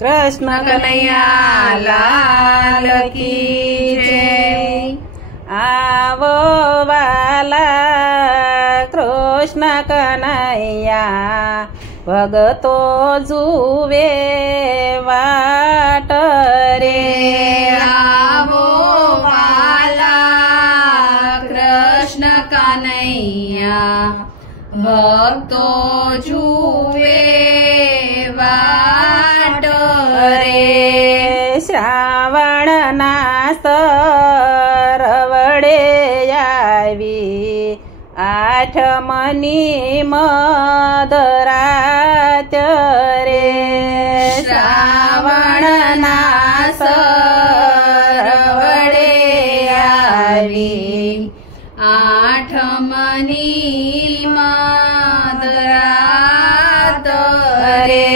કૃષ્ણ કનૈયા લાલ કી જય। આવો વાલા કૃષ્ણ કનૈયા ભગતો જુવે વાટ રે। આવો વાલા કૃષ્ણ કનૈયા ભક્તો જુવે વાટ રે। શ્રાવણના સરવડે આવી આઠમની મધરાત રે। શ્રાવણના સરવડે આવી આઠમની મધરાત રે।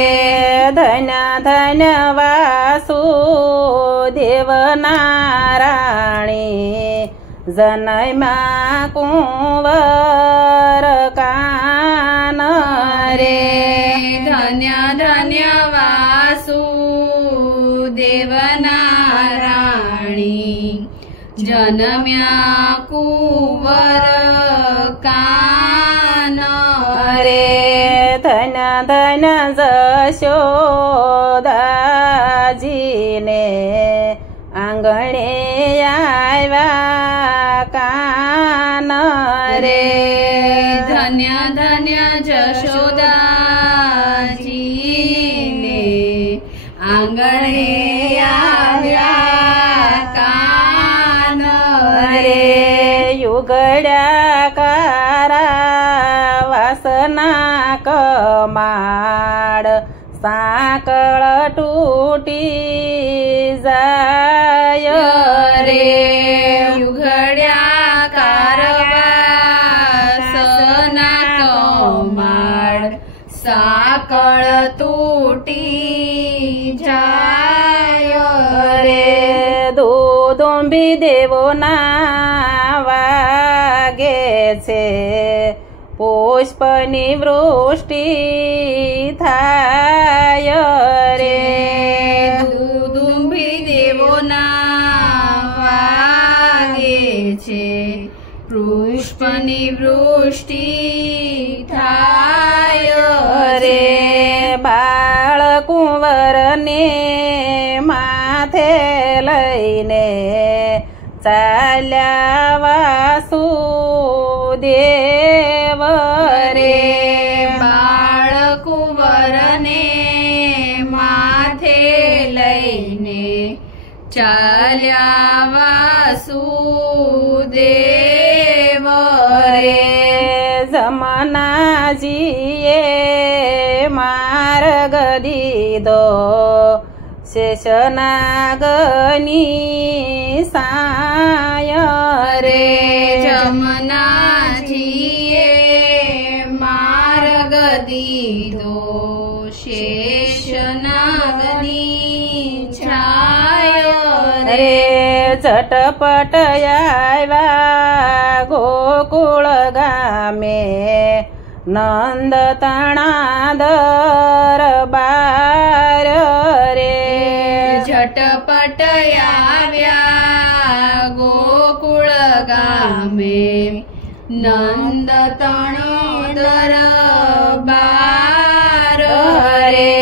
ધન્ય ધન્ય વાસુદેવ નારાયણી જનયમાં કુંવર કાન રે। ધન્ય ધન્ય વાસુદેવ નારાયણી જનમ્યા કુંવર કાન રે। ધન્ય ધન્ય જશોદાજીને આંગણે આવ્યા કાન રે। ધન્ય ધન્ય જશોદાજીને આંગણે આવ્યા કાન રે। યુગડ્યા કારા વાસના કમાડ સાંકળ તૂટી જાય રે। યુગડ્યા કારવા સના કમાડ સાકળ તૂટી જાય રે। દોદુંબી દેવોના વાગે છે પુષ્પની વૃષ્ટિ થાય રે। દુદુંબી દેવોના વાગે છે પુષ્પની વૃષ્ટિ થાય રે। બાળ કુંવરને માથે લઈને ચાલ્યા વાસુદેવ રે। બાળ કુંવરને માથે લઈને ચાલ્યા વાસુદેવ રે। જમનાજીએ માર્ગ દીધો શેષનાગની સાય રે। જમનાજીએ માર્ગ દીધો શેષનાગની છાય રે। ઝટપટ આવ્યા ગોકુળ ગામે નંદ તણા દરબાર રે। ઝટપટ આવ્યા ગોકુળ ગામે નંદ તણો દરબાર રે।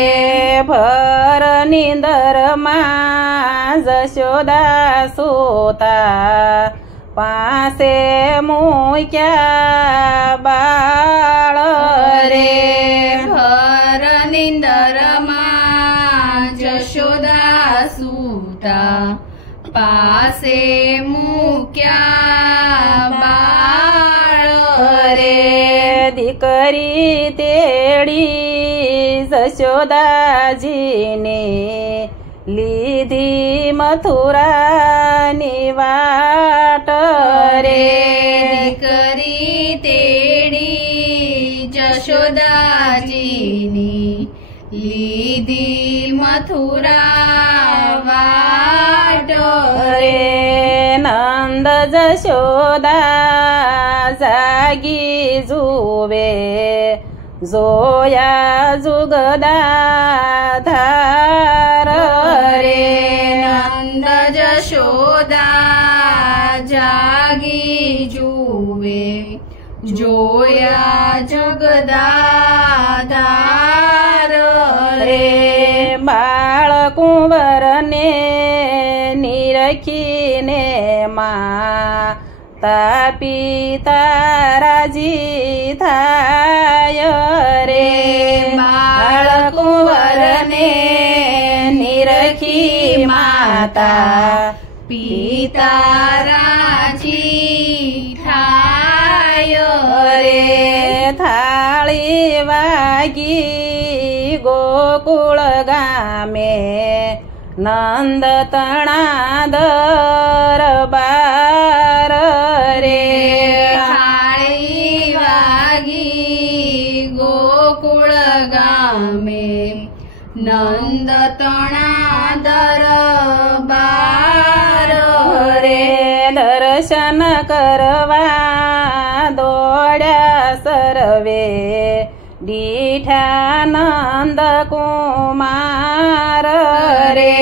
ભર નિંદરમાં જશોદા સુતા પાસે મૂક્યા બાળ રે। ભર નિંદરમાં જશોદા સૂતા પાસે મૂક્યા બાળ રે। દીકરી તેડી જશોદાજીને લીધી મથુરાની વાટ રે। દીકરી તેડી જશોદાજીની લીધી મથુરા વાટ રે। નંદ જશોદા જાગી જુવે જોયા જુગદા ધાર યશોદા જાગી જુએ જોયા જગદાધાર રે બાળકુંવરને નિરખીને માતા પિતા રાજી થાય રે બાળકુંવરને નિરખી માતા પિતા રાજી થાય રે થાળી વાગી ગોકુળ ગામે નંદ તણા દરબાર રે થાળી વાગી ગોકુળ ગામે નંદ તણા દરબાર રે દર્શન કરવા દોડ્યા સર્વે દીઠાનંદ કુમાર રે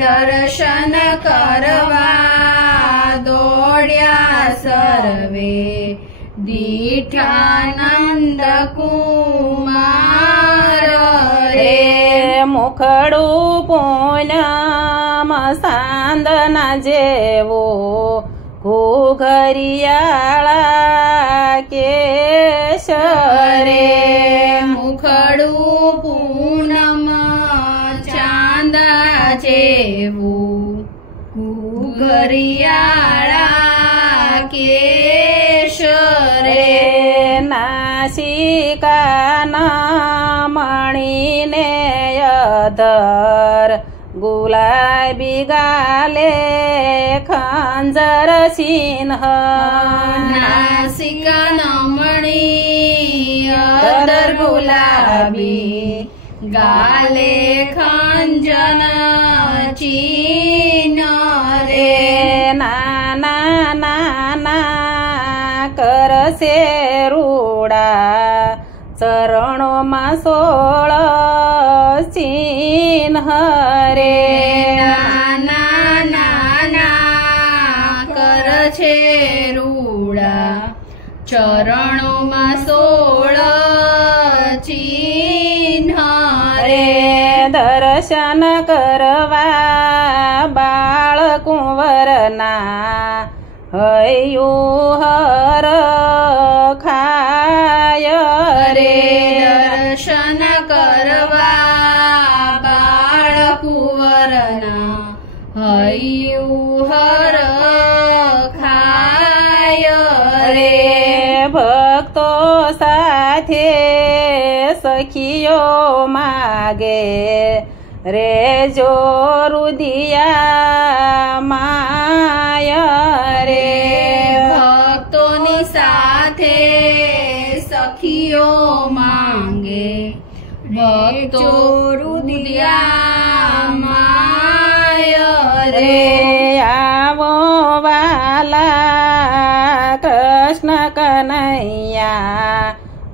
દર્શન કરવા દોડ્યા સર્વે દીઠાનંદ કુમાર રે મુખડું પૂનમ સાંદના જેવો ઘુઘરિયાળા કેશ રે મુખડું પૂનમ ચાંદા જેવું ઘરિયાળા કેશ રે નાસિકાના મણીને અધર ગુલાબી ગાલે ખંજર સિંહ નાસિકા નમણી અદર ગુલાબી ગાલે ખંજન ચીન રે નાના નાના કરશે રૂડા ચરણોમાં 16 ચિહ્ન રે નાના નાના કર છે રૂડા ચરણોમાં 16 ચિહ્ન રે દર્શન કરવા બાળકુંવરના હૈયું હર ખાય રે દર્શન કરવા બાળકુંવરના હૈયું હર ખાય રે ભક્તો સાથે સખીઓ માગે રે જો રુદિયા માય રે ભક્તોની સાથે સખીઓ માંગે ભક્તો રુદિયા માય રે આવો વાલા કૃષ્ણ કનૈયા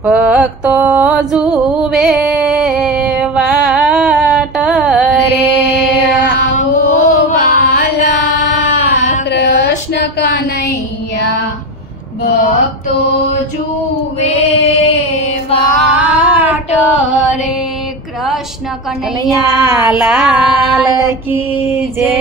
ભક્તો જુવે વાટ રે આવો વાલા કૃષ્ણ કનૈયા ભક્તો જુવે વાટ રે કૃષ્ણ કનૈયા કનૈયા લાલ કી જય